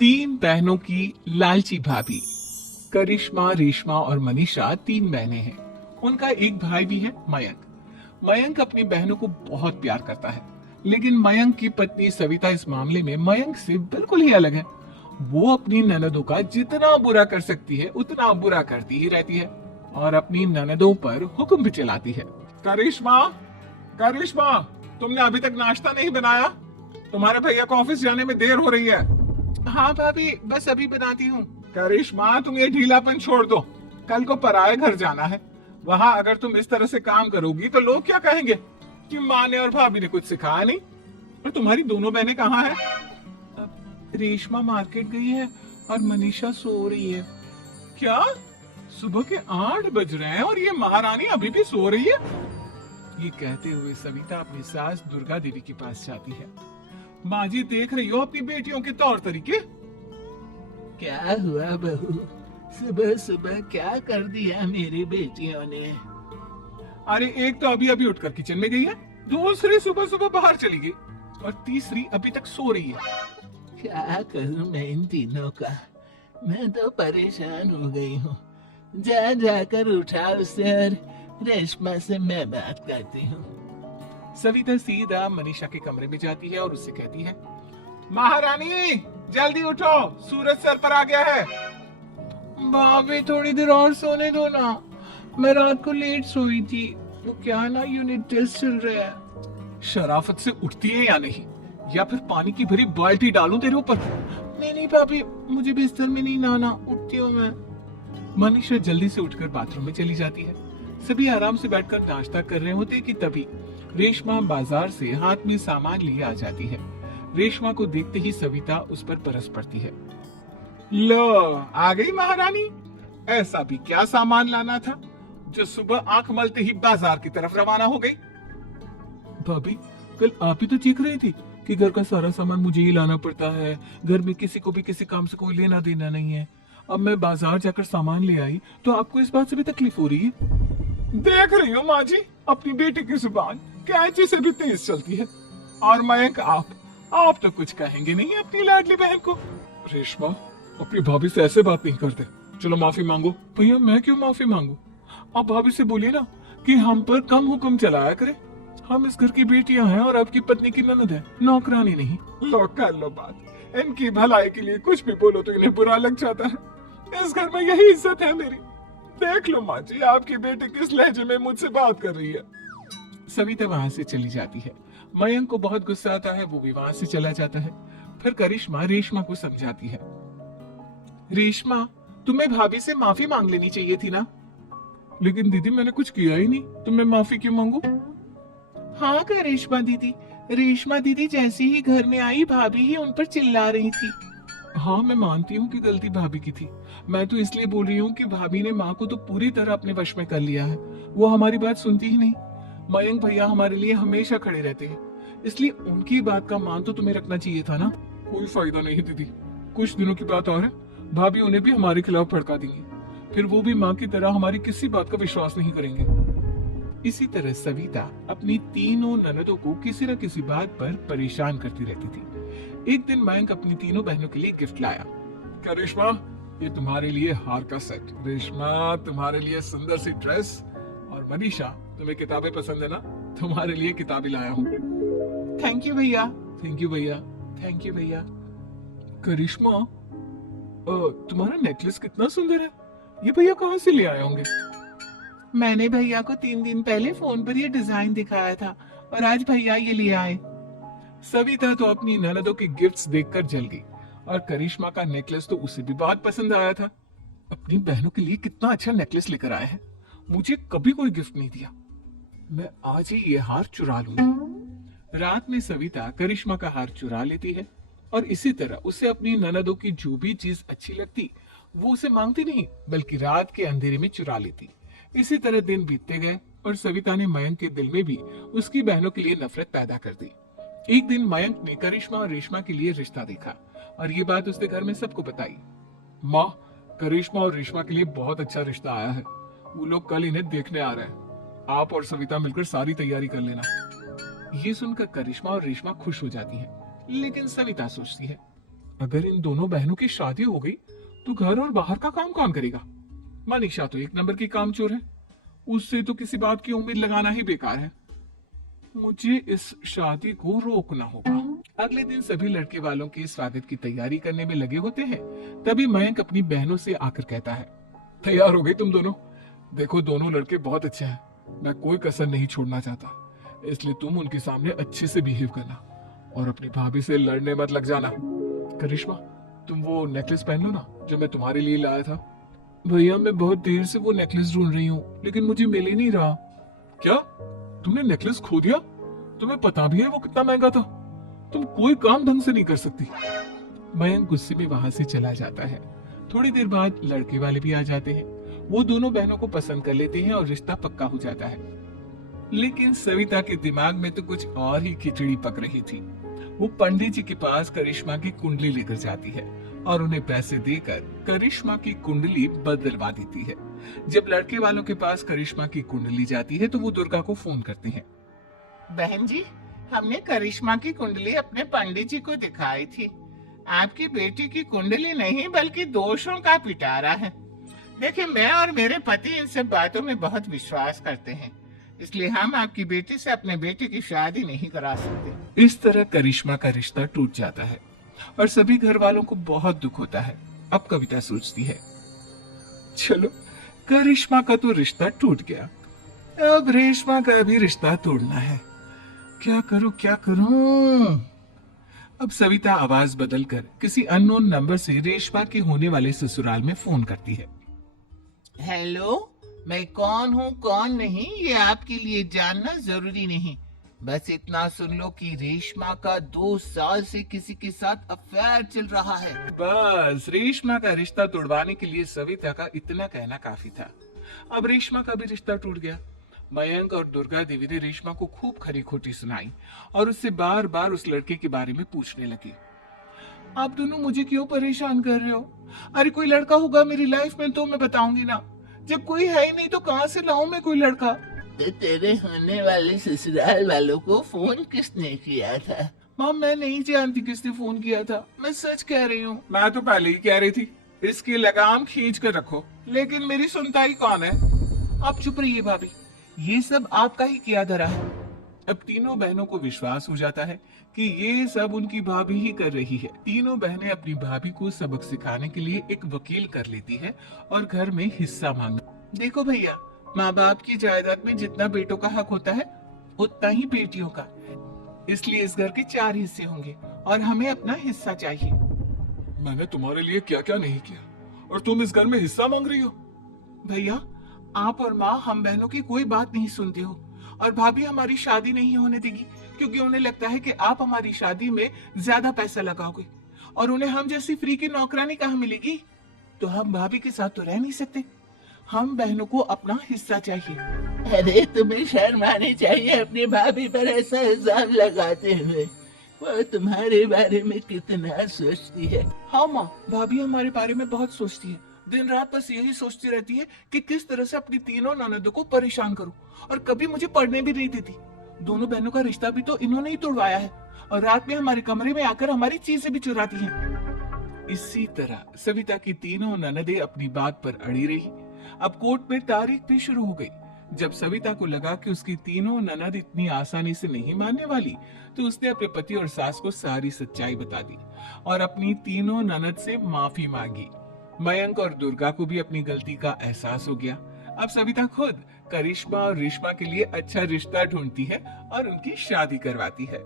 तीन बहनों की लालची भाभी। करिश्मा, रेशमा और मनीषा तीन बहनें हैं। उनका एक भाई भी है, मयंक। मयंक अपनी बहनों को बहुत प्यार करता है, लेकिन मयंक की पत्नी सविता इस मामले में मयंक से बिल्कुल ही अलग है। वो अपनी ननदों का जितना बुरा कर सकती है उतना बुरा करती ही रहती है और अपनी ननदों पर हुक्म भी चलाती है। करिश्मा, करिश्मा, तुमने अभी तक नाश्ता नहीं बनाया? तुम्हारे भैया को ऑफिस जाने में देर हो रही है। हाँ भाभी, बस अभी बनाती हूँ। करिश्मा, तुम ये ढीलापन छोड़ दो। कल को पराये घर जाना है। वहाँ अगर तुम इस तरह से काम करोगी तो लोग क्या कहेंगे कि माँ ने और भाभी ने कुछ सिखाया नहीं। और तुम्हारी दोनों बहनें कहाँ हैं? रेशमा मार्केट गई है और मनीषा सो रही है। क्या? सुबह के 8 बज रहे हैं और ये महारानी अभी भी सो रही है? ये कहते हुए सविता अपनी सास दुर्गा देवी के पास जाती है। माँ जी, देख रही हो अपनी बेटियों के तौर तरीके? क्या हुआ बहू, सुबह सुबह क्या कर दिया मेरी बेटियों ने? अरे, एक तो अभी अभी उठकर किचन में गई है, दूसरी सुबह सुबह बाहर चली गई और तीसरी अभी तक सो रही है। क्या करूं मैं इन तीनों का? मैं तो परेशान हो गई हूँ। जा जाकर उठा उसे और रेशमा से मैं बात करती हूँ। सविता सीधा मनीषा के कमरे में जाती है और उससे कहती है, महारानी जल्दी उठो, सूरज सर पर आ गया है। भाभी, थोड़ी देर और सोने दो ना, मैं रात को लेट सोई थी। वो क्या ना, यूनिट टेस्ट चल रहा है। शराफत से उठती है या नहीं, या फिर पानी की भरी बाल्टी डालूं तेरे ऊपर? नहीं भाभी, मुझे बिस्तर में नहीं नहाना, उठती हूँ मैं। मनीषा जल्दी से उठकर बाथरूम में चली जाती है। सभी आराम से बैठकर नाश्ता कर रहे होते कि तभी रेशमा बाजार से हाथ में सामान लिए आ जाती है। रेशमा को देखते ही सविता उस पर बरस पड़ती है। लो, आ गई महारानी। ऐसा भी क्या सामान लाना था जो सुबह आंख मलते ही बाजार की तरफ रवाना हो गई? भाभी, कल आप ही तो चीख रही थी कि घर का सारा सामान मुझे ही लाना पड़ता है, घर में किसी को भी किसी काम से कोई लेना देना नहीं है। अब मैं बाजार जाकर सामान ले आई तो आपको इस बात से भी तकलीफ हो रही है? देख रही हो माँ जी, अपनी बेटी की जुबान कैंची से भी तेज चलती है। और मयंक, आप तो कुछ कहेंगे नहीं अपनी लाडली बहन को। रेशमा, अपनी भाभी से ऐसे बात नहीं करते। चलो माफी मांगो। भैया, मैं क्यों माफी मांगू? आप भाभी से बोलिए ना कि हम पर कम हुक्म चलाया करे। हम इस घर की बेटियां हैं और आपकी पत्नी की ननद है, नौकरानी नहीं। लो, कर लो बात। इनकी भलाई के लिए कुछ भी बोलो तो इन्हें बुरा लग जाता है। इस घर में यही इज्जत है मेरी। देख लो माँ जी, आपकी बेटी किस लहजे में मुझसे बात कर रही है। सविता वहां से चली जाती है। मयंक को बहुत गुस्सा आता है, वो भी वहां से चला जाता है। फिर करिश्मा रेशमा को समझाती है, रेशमा, तुम्हें भाभी से माफी मांग लेनी चाहिए थी ना। लेकिन दीदी, मैंने कुछ किया ही नहीं, तो मैं माफी क्यों मांगू? हाँ करिश्मा दीदी, रेशमा दीदी जैसे ही घर में आई भाभी ही उन पर चिल्ला रही थी। हाँ, मैं मानती हूँ कि गलती भाभी की थी। मैं तो इसलिए बोल रही हूँ कि भाभी ने माँ को तो पूरी तरह अपने वश में कर लिया है। वो हमारी बात सुनती ही नहीं। मयंक भैया हमारे लिए हमेशा खड़े रहते हैं, इसलिए उनकी बात का मान तो तुम्हें रखना चाहिए था ना। कोई फायदा नहीं दीदी, कुछ दिनों की बात और है, भाभी उन्हें भी हमारे खिलाफ भड़का देंगी। फिर वो भी माँ की तरह हमारी किसी बात का विश्वास नहीं करेंगे। इसी तरह सविता अपनी तीनों ननदों को किसी न किसी बात पर परेशान करती रहती थी। एक दिन मयंक अपनी तीनों बहनों के लिए गिफ्ट लाया। क्या रेशमा, ये तुम्हारे लिए हार का सेट। रेशमा, तुम्हारे लिए सुंदर सी ड्रेस। और मनीषा, तुम्हें किताबें पसंद है ना, तुम्हारे लिए किताबें लाया हूँ। थैंक यू भैया। थैंक यू भैया। थैंक यू भैया। करिश्मा, तुम्हारा नेकलेस कितना सुंदर है, ये भैया कहाँ से ले आए होंगे? मैंने भैया को 3 दिन पहले फोन पर ये डिजाइन दिखाया था और आज भैया ये ले आए। सविता तो अपनी ननदों के गिफ्ट्स देखकर जल गई और करिश्मा का नेकलेस तो उसे भी बहुत पसंद आया था। अपनी बहनों के लिए कितना अच्छा नेकलेस लेकर आए हैं, मुझे कभी कोई गिफ्ट नहीं दिया। मैं आज ही ये हार चुरा लूंगी। रात में सविता करिश्मा का हार चुरा लेती है और इसी तरह उसे अपनी ननदों की जो भी चीज अच्छी लगती वो उसे मांगती नहीं, बल्कि रात के अंधेरे में चुरा लेती। इसी तरह दिन बीतते गए और सविता ने मयंक के दिल में भी उसकी बहनों के लिए नफरत पैदा कर दी। एक दिन मयंक ने करिश्मा और रेशमा के लिए रिश्ता देखा और ये बात उसने घर में सबको बताई। माँ, करिश्मा और रेशमा के लिए बहुत अच्छा रिश्ता आया है, वो लोग कल इन्हें देखने आ रहे हैं। आप और सविता मिलकर सारी तैयारी कर लेना। ये सुनकर करिश्मा और रेशमा खुश हो जाती है, लेकिन सविता सोचती है, अगर इन दोनों बहनों की शादी हो गई तो घर और बाहर का काम कौन करेगा? मनीषा तो एक नंबर की कामचोर है, उससे तो किसी बात की उम्मीद लगाना ही बेकार है। मुझे इस शादी को रोकना होगा। अगले दिन सभी लड़के वालों के स्वागत की तैयारी करने में लगे होते हैं। तभी मयंक अपनी बहनों से आकर कहता है, तैयार हो गई तुम दोनों? देखो दोनों लड़के बहुत अच्छे हैं, मैं कोई कसर नहीं छोड़ना चाहता, इसलिए तुम उनके सामने अच्छे से बिहेव करना और अपनी भाभी से लड़ने मत लग जाना। करिश्मा, तुम वो नेकलेस पहन लो ना जो मैं तुम्हारे लिए लाया था। भैया मैं बहुत देर से वो नेकलेस ढूंढ रही हूँ लेकिन मुझे मिल ही नहीं रहा। क्या तुमने नेकलेस खो दिया? तुम्हें पता भी है वो कितना महंगा था? तुम कोई काम ढंग से नहीं कर सकती। मयंक गुस्से में वहां से चला जाता है। थोड़ी देर बाद लड़के वाले भी आ जाते हैं। वो दोनों बहनों को पसंद कर लेते हैं और रिश्ता पक्का हो जाता है। लेकिन सविता के दिमाग में तो कुछ और ही खिचड़ी पक रही थी। वो पंडित जी के पास करिश्मा की कुंडली लेकर जाती है और उन्हें पैसे देकर करिश्मा की कुंडली बदलवा देती है। जब लड़के वालों के पास करिश्मा की कुंडली जाती है तो वो दुर्गा को फोन करते हैं। बहन जी, हमने करिश्मा की कुंडली अपने पंडित जी को दिखाई थी। आपकी बेटी की कुंडली नहीं बल्कि दोषों का पिटारा है। देखिए, मैं और मेरे पति इन सब बातों में बहुत विश्वास करते हैं, इसलिए हम आपकी बेटी से अपने बेटे की शादी नहीं करा सकते। इस तरह करिश्मा का रिश्ता टूट जाता है और सभी घर वालों को बहुत दुख होता है। अब कविता सोचती है, चलो करिश्मा का तो रिश्ता टूट गया, अब रेशमा का भी रिश्ता तोड़ना है। क्या करूं क्या करूं? अब सविता आवाज बदलकर किसी अननोन नंबर से रेशमा के होने वाले ससुराल में फोन करती है। हेलो, मैं कौन हूँ कौन नहीं ये आपके लिए जानना जरूरी नहीं, बस इतना सुन लो कि रेशमा का 2 साल से किसी के साथ अफेयर चल रहा है। बस रेशमा का रिश्ता तोड़वाने के लिए सविता का इतना कहना काफी था। अब रेशमा का भी रिश्ता टूट गया। मयंक और दुर्गा देवी ने रेशमा को खूब खरी खोटी सुनाई और उससे बार बार उस लड़के के बारे में पूछने लगी। आप दोनों मुझे क्यों परेशान कर रहे हो? अरे कोई लड़का होगा मेरी लाइफ में तो मैं बताऊंगी ना, जब कोई है ही नहीं तो कहाँ से लाऊं मैं कोई लड़का? तो तेरे होने वाले ससुराल वालों को फोन किसने किया था? माँ मैं नहीं जानती किसने फोन किया था, मैं सच कह रही हूँ। मैं तो पहले ही कह रही थी इसकी लगाम खींच कर रखो, लेकिन मेरी सुनता ही कौन है? आप चुप रहिए भाभी, ये सब आपका ही किया धरा है। अब तीनों बहनों को विश्वास हो जाता है कि ये सब उनकी भाभी ही कर रही है। तीनों बहनें अपनी भाभी को सबक सिखाने के लिए एक वकील कर लेती है और घर में हिस्सा मांग। देखो भैया, माँ बाप की जायदाद में जितना बेटों का हक होता है उतना ही बेटियों का, इसलिए इस घर के 4 हिस्से होंगे और हमें अपना हिस्सा चाहिए। मैंने तुम्हारे लिए क्या क्या नहीं किया और तुम इस घर में हिस्सा मांग रही हो? भैया, आप और माँ हम बहनों की कोई बात नहीं सुनते हो और भाभी हमारी शादी नहीं होने देगी क्योंकि उन्हें लगता है कि आप हमारी शादी में ज्यादा पैसा लगाओगे और उन्हें हम जैसी फ्री की नौकरानी कहाँ मिलेगी। तो हम भाभी के साथ तो रह नहीं सकते, हम बहनों को अपना हिस्सा चाहिए। अरे तुम्हें शर्म आनी चाहिए अपनी भाभी पर ऐसा इल्जाम लगाते हुए। वो तुम्हारे बारे में कितना सोचती है। हाँ माँ, भाभी हमारे बारे में बहुत सोचती है, दिन रात बस यही सोचती रहती है कि किस तरह से अपनी तीनों ननदों को परेशान करूं और कभी मुझे पढ़ने भी नहीं देती। दोनों बहनों का रिश्ता भी तो इन्होंने ही तोड़वाया है और रात में हमारे कमरे में आकर हमारी चीजें भी चुराती हैं। इसी तरह सविता की तीनों ननदें अपनी बात पर अड़ी रही। अब कोर्ट में तारीख भी शुरू हो गई। जब सविता को लगा कि उसकी तीनों ननद इतनी आसानी से नहीं मानने वाली, तो उसने अपने पति और सास को सारी सच्चाई बता दी और अपनी तीनों ननद से माफी मांगी। मयंक और दुर्गा को भी अपनी गलती का एहसास हो गया। अब सविता खुद करिश्मा और रेशमा के लिए अच्छा रिश्ता ढूंढती है और उनकी शादी करवाती है।